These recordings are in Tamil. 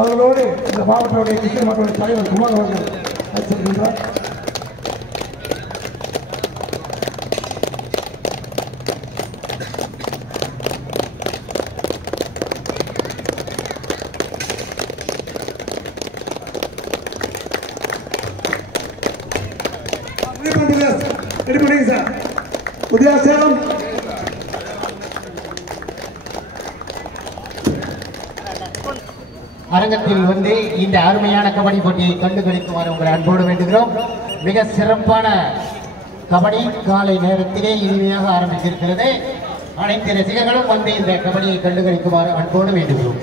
அவர்களோடு இந்த மாவட்டத்துடைய கிருஷ்ண மக்களுடைய தலைவர் குமார் அவர்கள் அழைத்திருக்கின்றார். சேலம் அரங்கத்தில் வந்து இந்த அருமையான கபடி போட்டியை கண்டுகளிக்குமாறு உங்களை அன்போடு வேண்டுகிறோம். மிக சிறப்பான கபடி காலை நேரத்திலே இனிமையாக ஆரம்பித்திருக்கிறது. அனைத்து ரசிகர்களும் வந்து இந்த கபடியை கண்டுகளிக்குமாறு அன்போடு வேண்டுகிறோம்.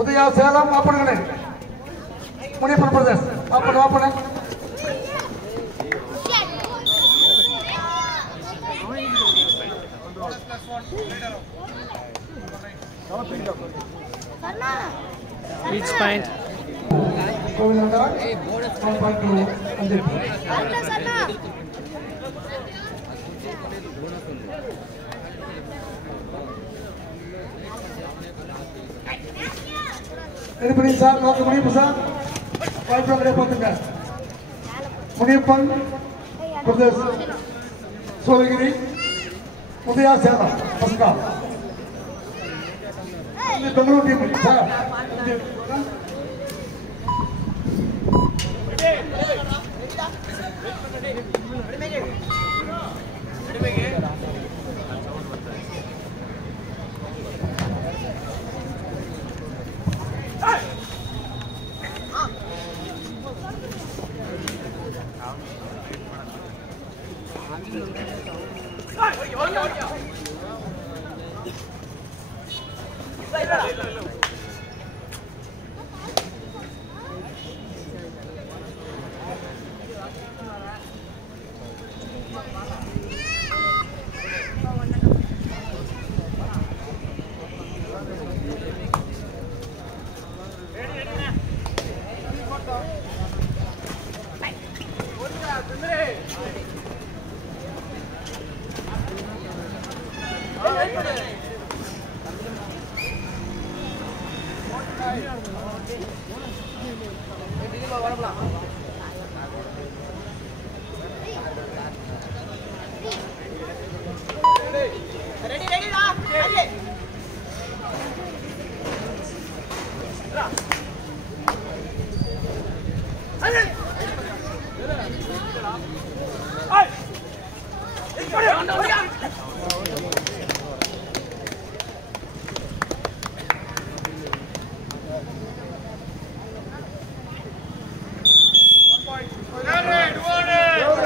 உதயா சேலம் அப்பனே முனியப்பன் பிரதேஷ் அப்பனே each point Anybody sir, not the Munipan sir? Five from the Munipan, Brothers, Solagiri, Udaya Sela, Pascal. The Bangalore team, sir.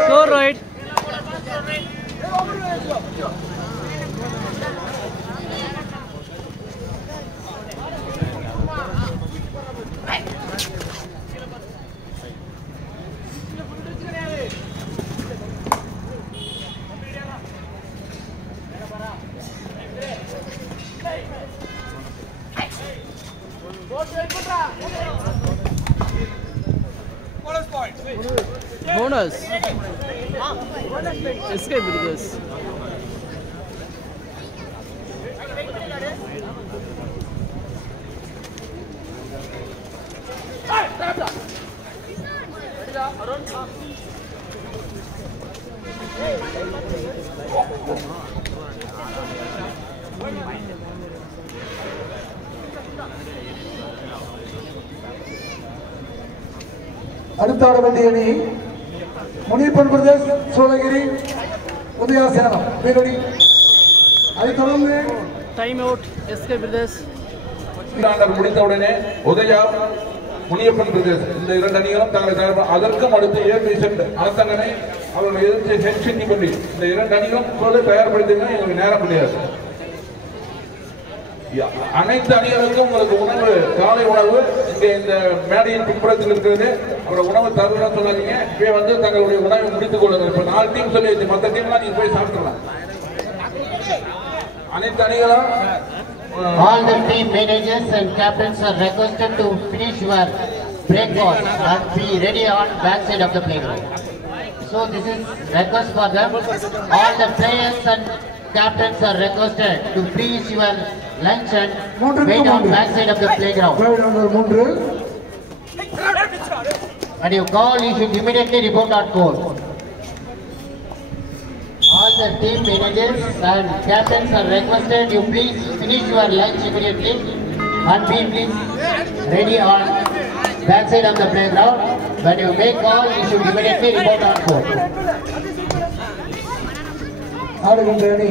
go right. Bonus. Escape with this. அடுத்த ஆட வேண்டிய அணி முனியப்பன் பிரதேஷ், சோழகிரி, உதயா சேலம். அதை தொடர்ந்து Time out. Escape with this. முடித்தவுடனே Udaya Muniyappan பிரதேசம் இந்த 2 அணிகளும் தங்களை தயார். அதற்கும் அடுத்து ஏபிசென்ட் அனந்தங்கனை அவர்களை எதிர்த்து ஹெட்சிட்டி பண்ணி இந்த 2 அணிகளும் இப்போது தயார்படுத்தினா எங்களுக்கு நேரம் முடியாது. அனைத்து அணிகளுக்கும் உங்களுக்கு உணவு, காலை உணவு இங்கே இந்த மேடையின் பின்புறத்தில் இருக்கிறது. அவரோட உணவு தருவதுன்னு சொல்லாதீங்க. இப்பவே வந்து தங்களுடைய உணவை முடித்துக் கொள்ளுங்க. இப்ப 4 டீம் சொல்லி மற்ற டீம்லாம் நீங்க போய் சாப்பிடலாம். அனைத்து அணிகளும் All the team managers and captains are requested to finish your breakfast and be ready on backside of the playground. So this is request for them. All the players and captains are requested to finish your lunch and wait on backside of the playground. When you call, you should immediately report on call. All the team managers and captains are requested you please finish your lunch immediately and be please ready on backside of the playground. When you make call, you should immediately report on call. ஆடுகின்ற அணி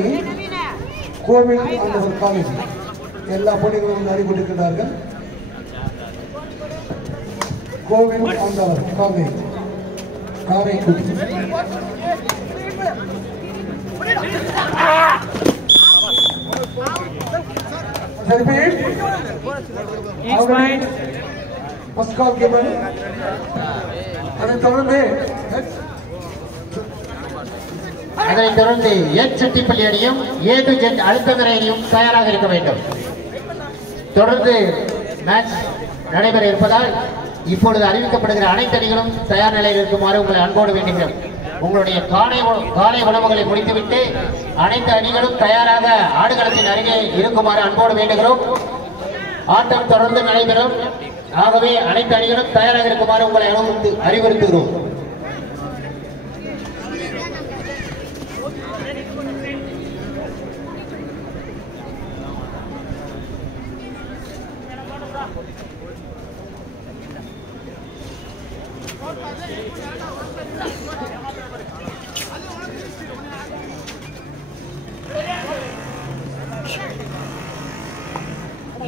கோவில் ஆண்டவர் காலேஜ் எல்லா போட்டிகளும் அறிவிட்டிருக்கிறார்கள். கோவில் ஆண்டவர் college Karaikudi. Each point. First call given. அதைத் தொடர்ந்து எச்சட்டிப்பள்ளி அணியும் A to Z அழுத்தங்கரை அணியும் தயாராக இருக்க வேண்டும். தொடர்ந்து மேட்ச் நடைபெற இருப்பதால் இப்பொழுது அறிவிக்கப்படுகிற அனைத்து அணிகளும் தயார் நிலையில் இருக்குமாறு உங்களை அன்போடு வேண்டுகிறோம். உங்களுடைய காலை உணவுகளை முடித்துவிட்டு அனைத்து அணிகளும் தயாராக ஆடுகளத்தின் அருகே இருக்குமாறு அன்போடு வேண்டுகிறோம். ஆட்டம் தொடர்ந்து நடைபெறும். ஆகவே அனைத்து அணிகளும் தயாராக இருக்குமாறு உங்களை அறிவுறுத்துகிறோம்.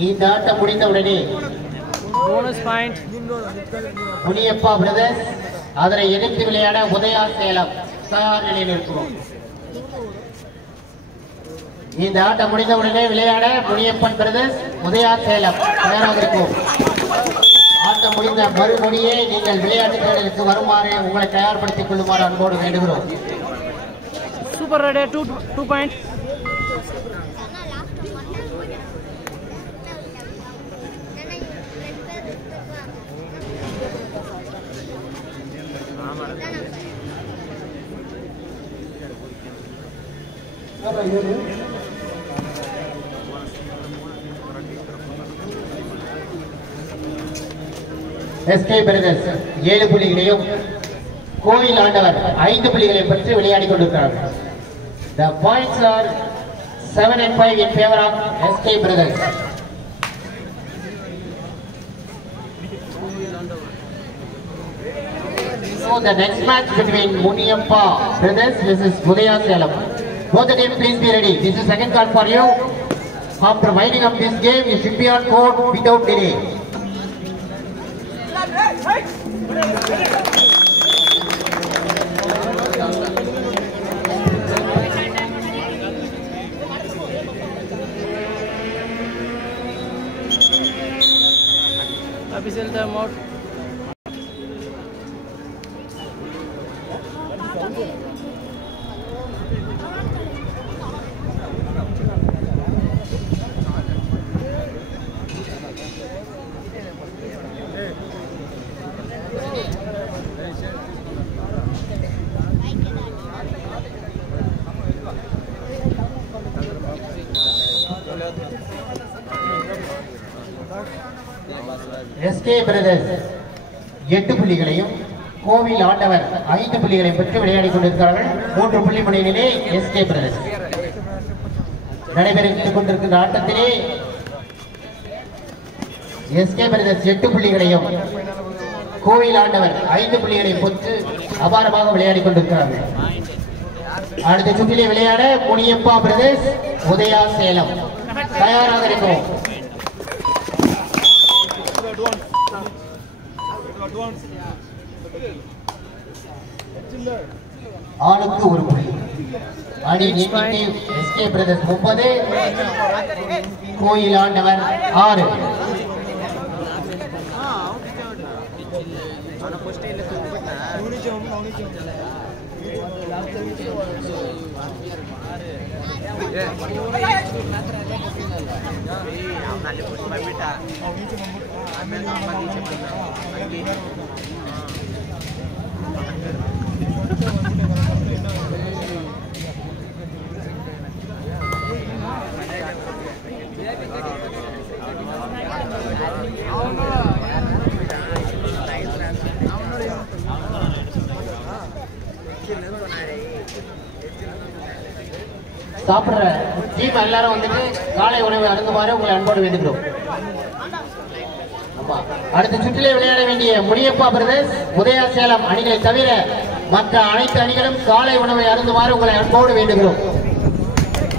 இந்த ஆட்டம் முடிந்தவுடனே Bonus point. முனியப்பா பிரதர்ஸ் அதனை எதிர்த்து விளையாட உதயா சேலம் தயார் நிலையில் இருக்கிறோம். இந்த ஆட்டம் முடிந்தவுடனே விளையாட முனியப்பன் பிரதர்ஸ் உதயா சேலம் தயாராக இருக்கும். ஆட்டம் முடிந்த மறுபடியே நீங்கள் விளையாட்டு திறனுக்கு வருமாறு உங்களை தயார்படுத்திக் கொள்ளுமாறு அன்போடு வேண்டுகிறோம். Super ready. 2 point. SK brothers 7 புள்ளிகளையும் கோயில் ஆண்டவர் 5 புள்ளிகளை பெற்று விளையாடிக் கொண்டிருக்கிறார்கள். The points are 7 and 5 in favor of SK brothers. So the next match between Muniyappa brothers versus Udaya Salam. Both the teams please be ready. This is second call for you. After winding up this game, you should be on court without delay. Official time out. SK brothers 8 புள்ளிகளையும் கோவில் ஆண்டவர் 5 புள்ளிகளையும் பெற்று விளையாடிக் கொண்டிருக்கிறார்கள். 3 புள்ளி முன்னிலையிலே SK brothers நடைபெற்றுக் கொண்டிருக்கின்ற ஆட்டத்திலே SK brothers 8 புள்ளிகளையும் கோவில் ஆண்டவர் 5 புள்ளிகளையும் பெற்று அபாரமாக விளையாடிக் கொண்டிருக்கிறார்கள். அடுத்த சுற்றிலே விளையாட முனியப்பா பிரதேஷ் உதயா சேலம் தயாராக இருக்கும். ஆளுக்கு ஒரு புள்ளி. அணி எண்ணிக்கை எஸ்கே பிரதர்ஸ் 30, கோயில் ஆண்டவர் 6. சாப்பிடுற டீம் எல்லாரும் வந்துட்டு காலை உணவை அருந்துமாறு உங்களை அன்போடு வேண்டுகிறோம். அடுத்த சுற்றிலே விளையாட வேண்டிய முனியப்பா பிரதர்ஸ், உதயா சேலம் அணிகளை தவிர மற்ற அனைத்து அணிகளும் காலை உணவை அருந்துமாறு உங்களை அன்போடு வேண்டுகிறோம்.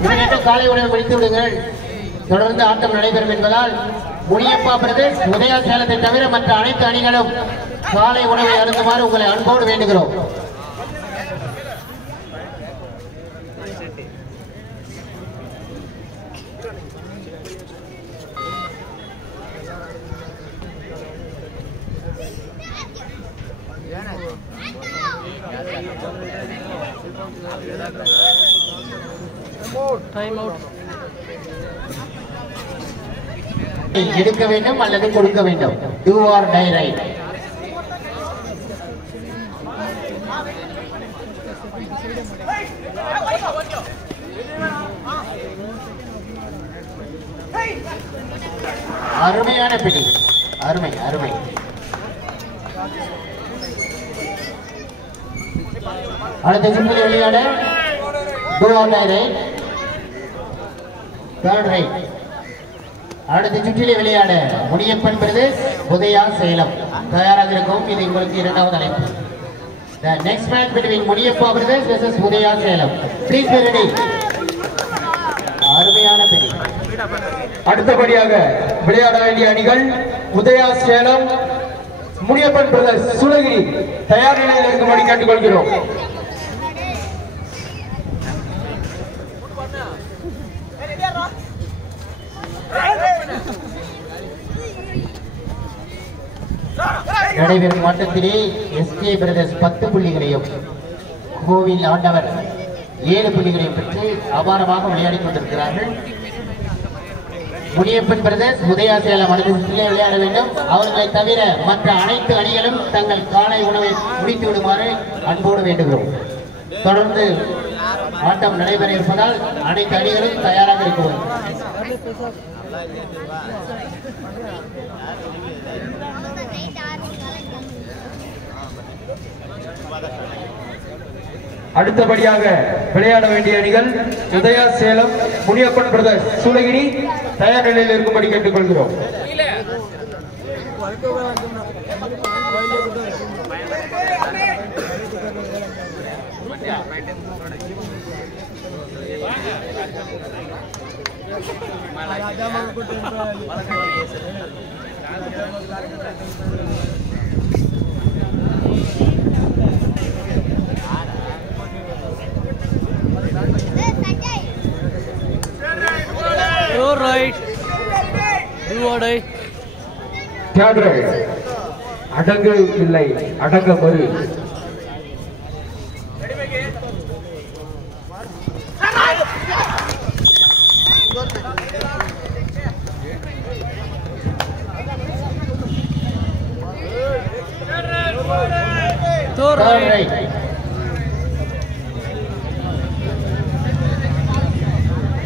இதனிடம் காலை உணவை முடித்து விடுங்கள். தொடர்ந்து ஆட்டம் நடைபெறும் என்பதால் முனியப்பா பிரதர்ஸ், உதயா சேலத்தை தவிர மற்ற அனைத்து அணிகளும் காலை உணவை அருந்துமாறு உங்களை அன்போடு வேண்டுகிறோம். எடுக்க வேண்டும் அல்லது கொடுக்க வேண்டும். Do or die right. அருமையான பிடி, அருமை அருமை. அடுத்த சுற்றில் விளையாட Do or die right. Third right. அடுத்த சுற்றிலே விளையாட முனியப்பன் பிரதர்ஸ், உதயா சேலம் தயாராக இருக்கும். இது உங்களுக்கு இரண்டாவது அழைப்பு. The next match between Muniyappa brothers versus Udaya Salem. Please be ready. அருமையான பிடி. அடுத்தபடியாக விளையாட வேண்டிய அணிகள் உதயா சேலம், முனியப்பன் பிரதர்ஸ் சூளகிரி தயார் நிலையில் இருக்கும்படி கேட்டுக்கொள்கிறோம். நடைபெறும் ஆட்டத்திலே எஸ்கே பிரதர்ஸ் 10 புள்ளிகளையும் கோவில் ஆண்டவர் 7 புள்ளிகளையும் பெற்று அபாரமாக விளையாடிக் கொண்டிருக்கிறார்கள். முனியப்பன் பிரதர்ஸ், உதயா சேலம் அடுத்த சுற்றிலே விளையாட வேண்டும். அவர்களை தவிர மற்ற அனைத்து அணிகளும் தங்கள் காலை உணவை முடித்து விடுமாறு அன்போடு வேண்டுகிறோம். தொடர்ந்து ஆட்டம் நடைபெற இருப்பதால் அனைத்து அணிகளும் தயாராக இருக்கிறோம். அடுத்தபடியாக விளையாட வேண்டிய அணிகள் உதயா சேலம், முனியப்பன் பிரதர்ஸ் சூளகிரி தயார் நிலையில் இருக்கும்படி கேட்டுக்கொள்கிறோம். Right. Do or die. Third right. அடங்கு இல்லை, அடங்க மறு. Third right.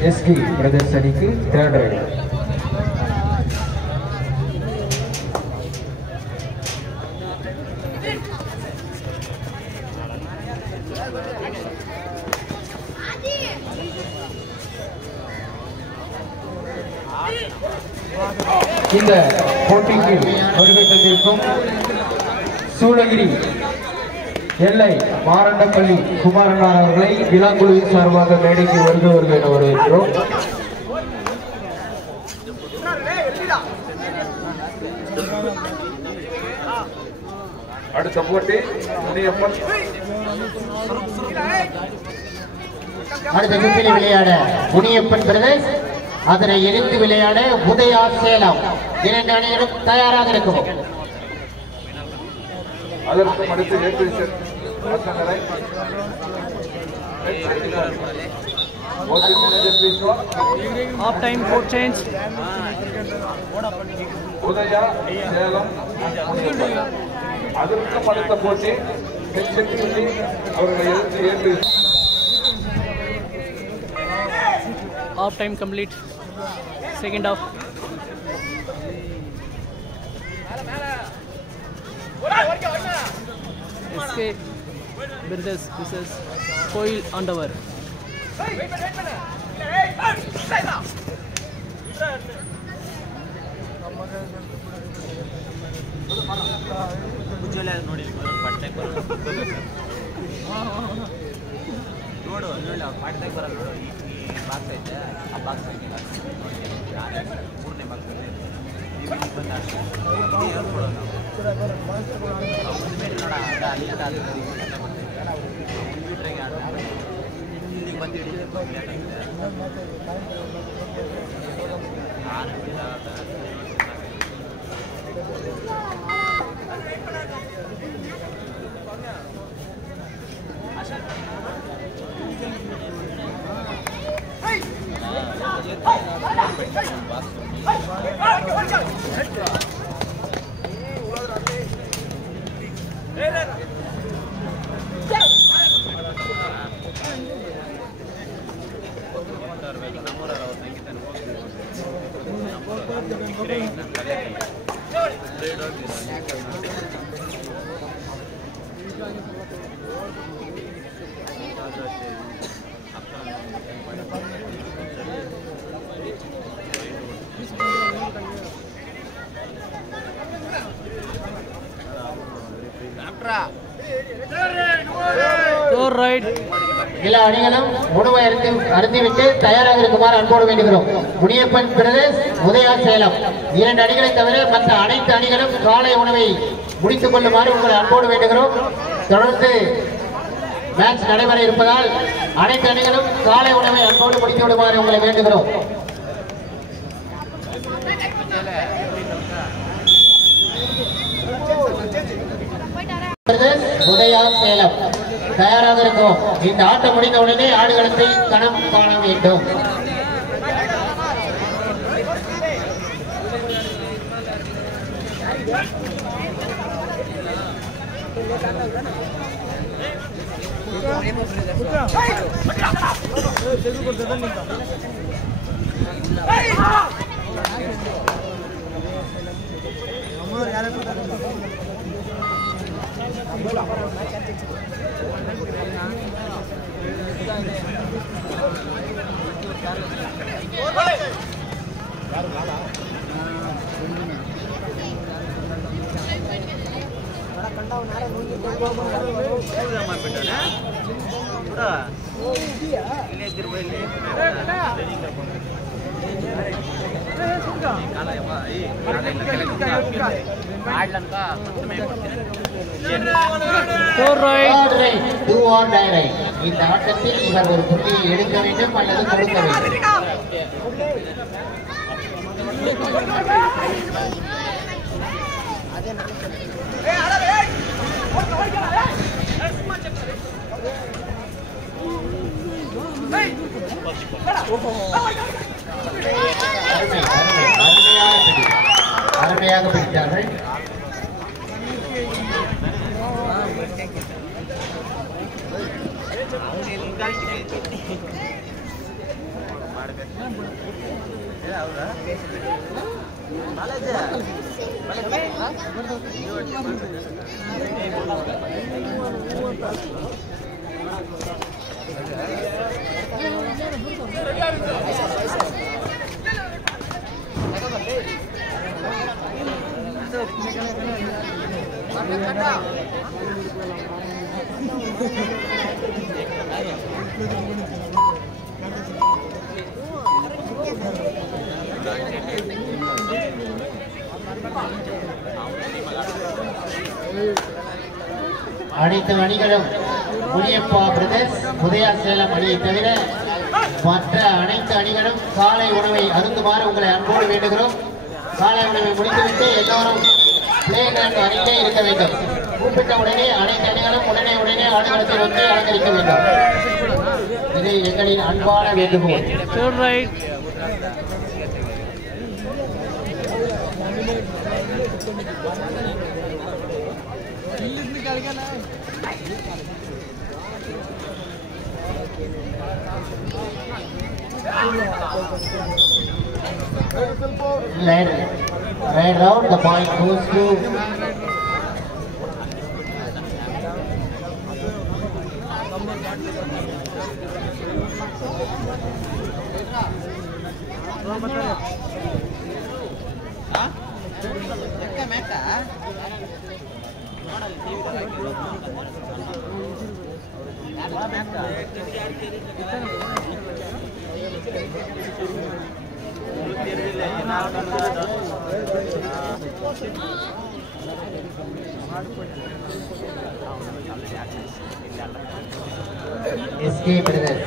எஸ்கே பிரதர்ஸ் அணிக்கு தேர்ட் ரைட். இந்த போட்டிக்கு வருகை தந்திருக்கும் சூளகிரி எல்லை மாரண்டப்பள்ளி குமாரனார் அவர்களை விழாக்குழுவின் சார்பாக மேடைக்கு வருக என வரவேற்கிறோம். அடுத்த போட்டி முனியப்பன் அடுத்த சுற்றில் விளையாட முனியப்பன் பிரதேஷ், அதனை எதிர்த்து விளையாட உதயா சேலம். இரண்டு அணிகளும் தயாராக இருக்கும். அதற்கும் அடுத்து ஏபிஎஸ்என் ஆட்டங்களை Half time code change. Udaya Salem Muniyappan. அதற்கும் அடுத்த போட்டி அவர்களை எதிர்த்து ABS. Half time complete. Second half. SK Brothers versus Coil Underwear. எல்லா அணிகளும் உணவை அருந்திவிட்டு தயாராக இருக்குமாறு அன்போடு வேண்டுகிறோம். முனியப்பன் பிரதேஷ், உதயா சேலம் இரண்டு அணிகளை தவிர மற்ற அனைத்து அணிகளும் காலை உணவை முடித்துக் கொள்ளுமாறு உங்களை அன்போடு வேண்டுகிறோம். தொடர்ந்து மேட்ச் நடைபெற இருப்பதால் அனைத்து அணிகளும் காலை உணவை அன்போடு முடித்து விடுமாறு உங்களை வேண்டுகிறோம். உதயா சேலம் தயாராக இருக்கும். இந்த ஆட்டம் முடிந்தவுடனே ஆடுகளத்தை கணம் காண வேண்டும். இந்த ஆட்டத்தில் இவர் ஒரு புள்ளியை எடுக்க வேண்டும் அல்லது கொடுக்க வேண்டும். அருமையாக பிடித்தார்கள். அனைத்து அணிகளும் முனியப்பா பிரதர்ஸ் உதயா சேலம் அணியை தவிர மற்ற அனைத்து அணிகளும் காலை உணவை அருந்துமாறு உங்களை அன்போடு வேண்டுகிறோம். காலை உணவை முடித்துவிட்டு எல்லோரும் பிளே கிரவுண்ட் அருகே இருக்க வேண்டும். கூப்பிட்ட உடனே அனைத்து அணிகளும் உடனே ஆடுகளத்தில் வந்து அலங்கரிக்க வேண்டும். இது எங்களின் அன்பான வேண்டுகோள். Right round, the point goes to SK Brothers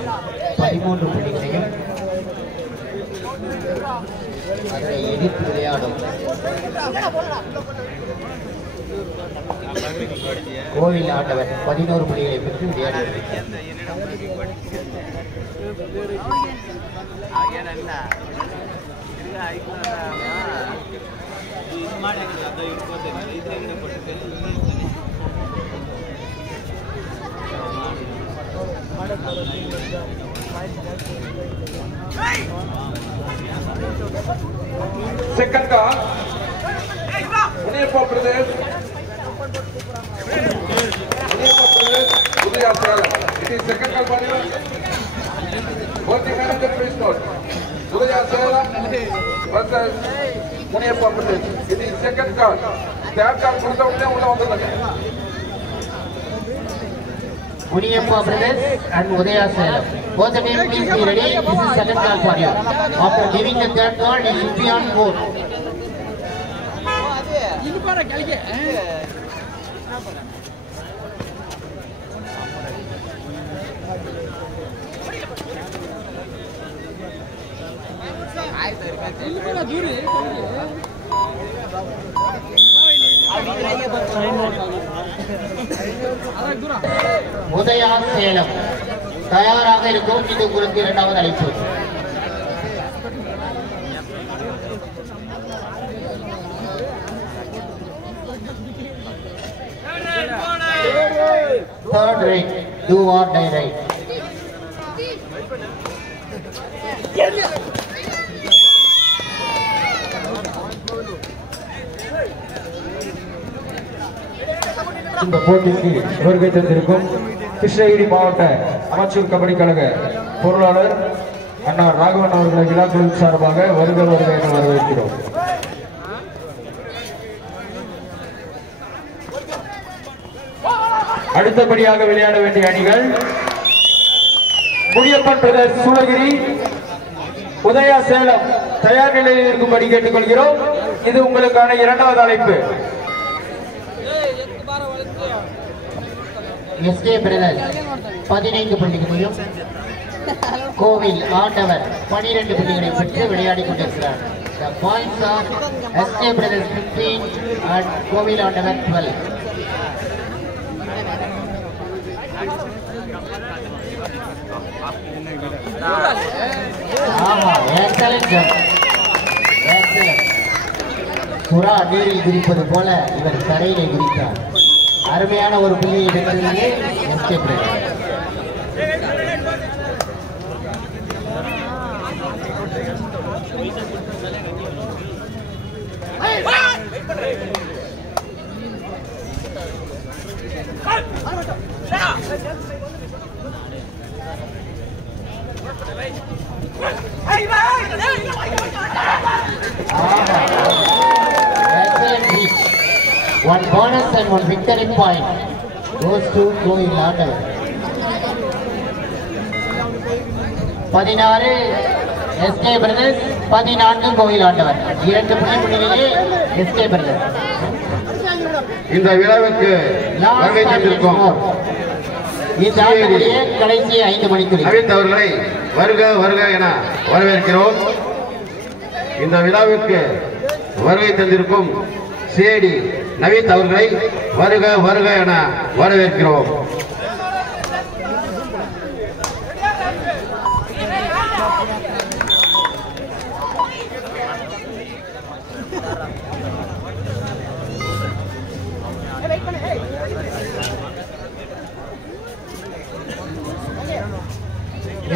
13 புள்ளிகளையும் அதனை எதிர்த்து விளையாடும் கோவில் ஆண்டவர் 11 புள்ளிகளை பெற்று விளையாடுகிறார். Second call, Muniyappa Brothers, Udaya Salam. It is second call, Padilla. Both the manager please note. Udaya Salam versus Muniyappa Brothers. It is second call. Third call கொடுத்தவங்களே உள்ள வந்துருங்க. Muniyappa Brothers and Udaya Salam. Both the teams please be ready. This is second call for you. After giving the third call, you should be on board. Udaya Salem தயாராக இருக்கும். இது உங்களுக்கு இரண்டாவது அழைப்பு. Third right, do or die right. இந்த போட்டிக்கு வருகை தந்திருக்கும் கிருஷ்ணகிரி மாவட்ட அமைச்சர் கபடி கழக பொருளாளர் அண்ணா ராகவன் அவர்களை விழாக்களின் சார்பாக வருக என வரவேற்கிறோம். அடுத்தபடியாக விளையாட வேண்டிய அணிகள் முனியப்பன் பிரதர்ஸ் சூளகிரி, உதயா சேலம் தயார் நிலையில் இருக்கும்படி கேட்டுக்கொள்கிறோம். இது உங்களுக்கான இரண்டாவது அழைப்பு. SK Brothers 15 புள்ளிகளையும் கோவில் ஆண்டவர் 12 புள்ளிகளை பெற்று விளையாடிக் கொண்டிருக்கிறார். The points are SK Brothers 15 and கோவில் ஆண்டவர் 12. ஆமா, excellent job. Excellent. சுறா நீரில் குதிப்பது போல இவர் தரையிலே குதித்தார். அருமையான ஒரு புள்ளியை பெற்றிருந்தது SK Brothers. Excellent reach. One bonus and one victory point goes to Koil Andhavar. 16 SK Brothers, 14 Koil Andhavar. 2 புள்ளிகளிலே SK Brothers. இந்த விழாவுக்கு வருகை தந்திருக்கும் இந்த ஆட்டத்திலே கடைசி 5 மணித்துளி நவீத் அவர்களை வருக வருக என வரவேற்கிறோம். இந்த விழாவிற்கு வருகை தந்திருக்கும் சிஐடி நவீத் அவர்களை வருக வருக என வரவேற்கிறோம்.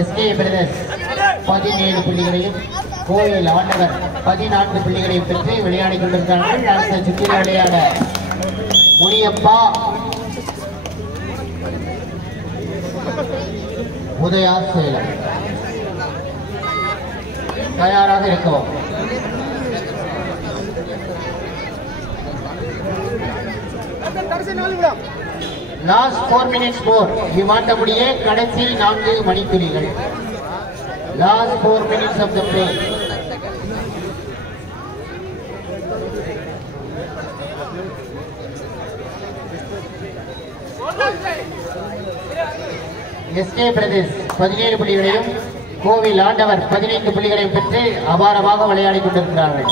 எஸ்கே பிரதர்ஸ் 17 புள்ளிகளையும் கோயில் ஆண்டவர் 14 புள்ளிகளையும் பெற்று விளையாடிக் கொண்டிருக்கிறார்கள். அடுத்த சுற்றில் விளையாட முனியப்பா உதயா சேலம் தயாராக இருக்கவும். Last 4 minutes more. இவ்வாட்டமுடைய கடைசி 4 மணித்துளிகள். Last 4 minutes of the play. எஸ்கே பிரதேஷ் 17 புள்ளிகளையும் கோவில் ஆண்டவர் 15 புள்ளிகளையும் பெற்று அபாரமாக விளையாடிக் கொண்டிருக்கிறார்கள்.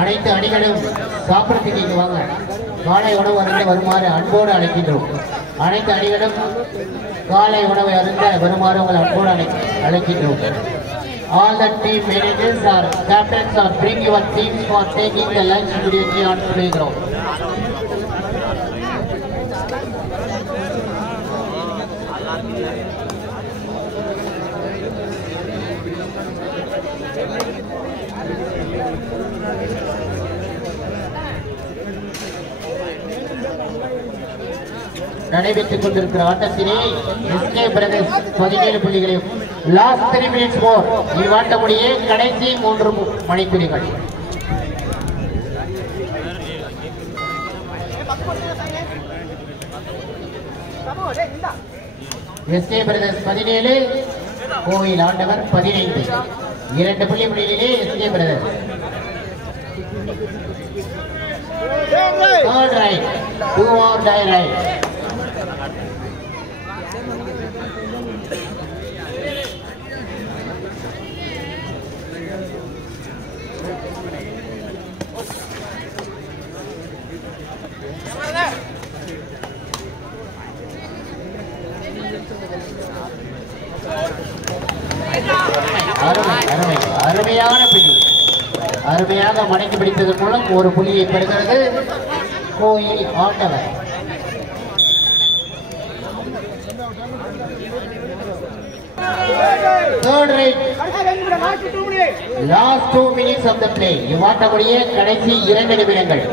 அனைத்து அணிகளும் சாப்பிடத்துக்கு இங்கு வாங்க. காலை உணவு அருந்த வருமாறு அன்போடு அழைக்கின்றோம். அனைத்து அணிகளும் காலை உணவை அருந்த வருமாறு உங்கள் அன்போடு அழைக்கின்றோம். All the team managers or captains or bring your teams for taking the lunch immediately on playground. நடைபெற்றுக் கொண்டிருக்கிற ஆட்டத்திலே எஸ்கே பிரதர்ஸ் 17 புள்ளிகளையும் லாஸ்ட் 3 minutes more. இவ்வாட்டமுடைய கடைசி 3 மணித்துளிகள். எஸ்கே பிரதர்ஸ் 17 கோயில் ஆண்டவர் 15. 2 புள்ளி முன்னிலையிலே SK brothers. Third right, 2 or die right. அருமையான புள்ளி. அருமையாக மடக்கி பிடித்ததன் மூலம் ஒரு புள்ளியை பெறுகிறது கோயில் ஆண்டவர். Third right, last 2 minutes of the play. இவ்வாட்டமுடைய கடைசி 2 நிமிடங்கள்.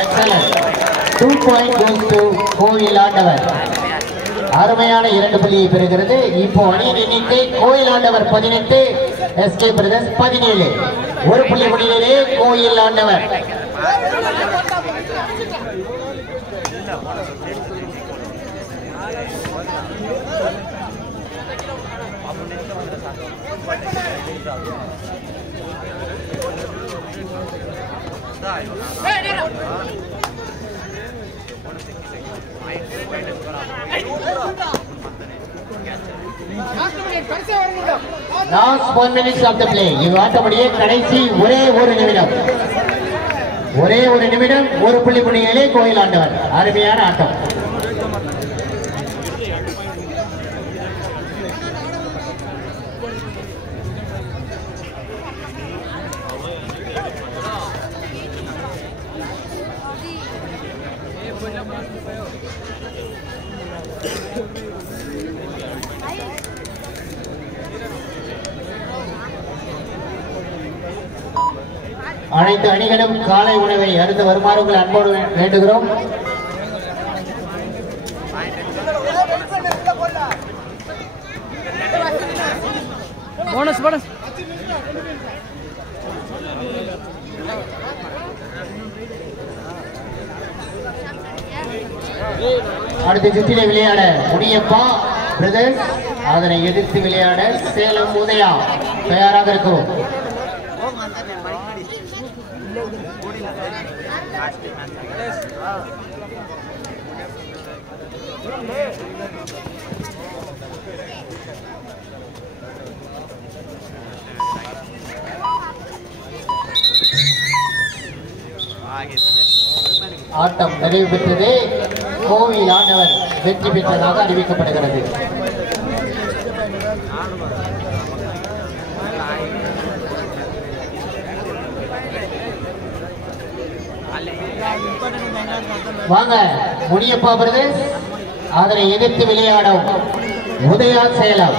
Excellent. 2 point goes to கோயில் ஆண்டவர். அருமையான 2 புள்ளியை பெறுகிறது. இப்போ அணியின் எண்ணிக்கை கோயில் ஆண்டவர் 18, எஸ்கே பிரதர்ஸ் 17. 1 புள்ளி முன்னிலையிலே கோயில் ஆண்டவர். Last 1 minutes of the play. இவ்வாட்டமுடைய கடைசி ஒரே ஒரு நிமிடம். ஒரே ஒரு நிமிடம் 1 புள்ளி முன்னிலையிலே கோயில் ஆண்டவர். அருமையான ஆட்டம். அனைத்து அணிகளும் காலை உணவை அருந்த வருமாறு உங்களை அன்போடு வேண்டுகிறோம். போனஸ் போனஸ் அடுத்த சுற்றிலே விளையாட முனியப்பா பிரதர்ஸ், அதனை எதிர்த்து விளையாட சேலம் உதயா தயாராக இருக்கிறோம். ஆட்டம் நிறைவு பெற்றது. கோவில் ஆண்டவர் வெற்றி பெற்றதாக அறிவிக்கப்படுகிறது. வாங்க முனியப்பா பிரதேஷ், அதனை எதிர்த்து விளையாடும் உதயா சேலம்.